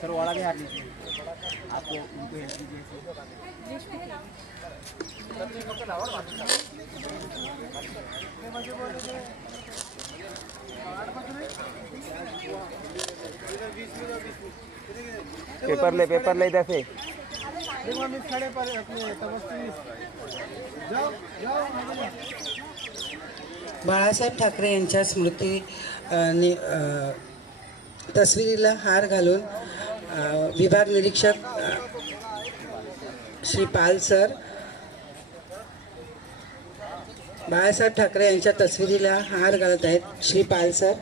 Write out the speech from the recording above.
sir वाला भी हाथ लीजिए आपको उनको हेल्प कीजिए पेपर ले इधर से बाळासाहेब ठाकरे यांच्या स्मृती तस्वीरीला हार घालून विभाग निरीक्षक श्री पाल सर बाळासाहेब ठाकरे यांच्या तस्वीरीला हार घालत आहेत श्री पाल सर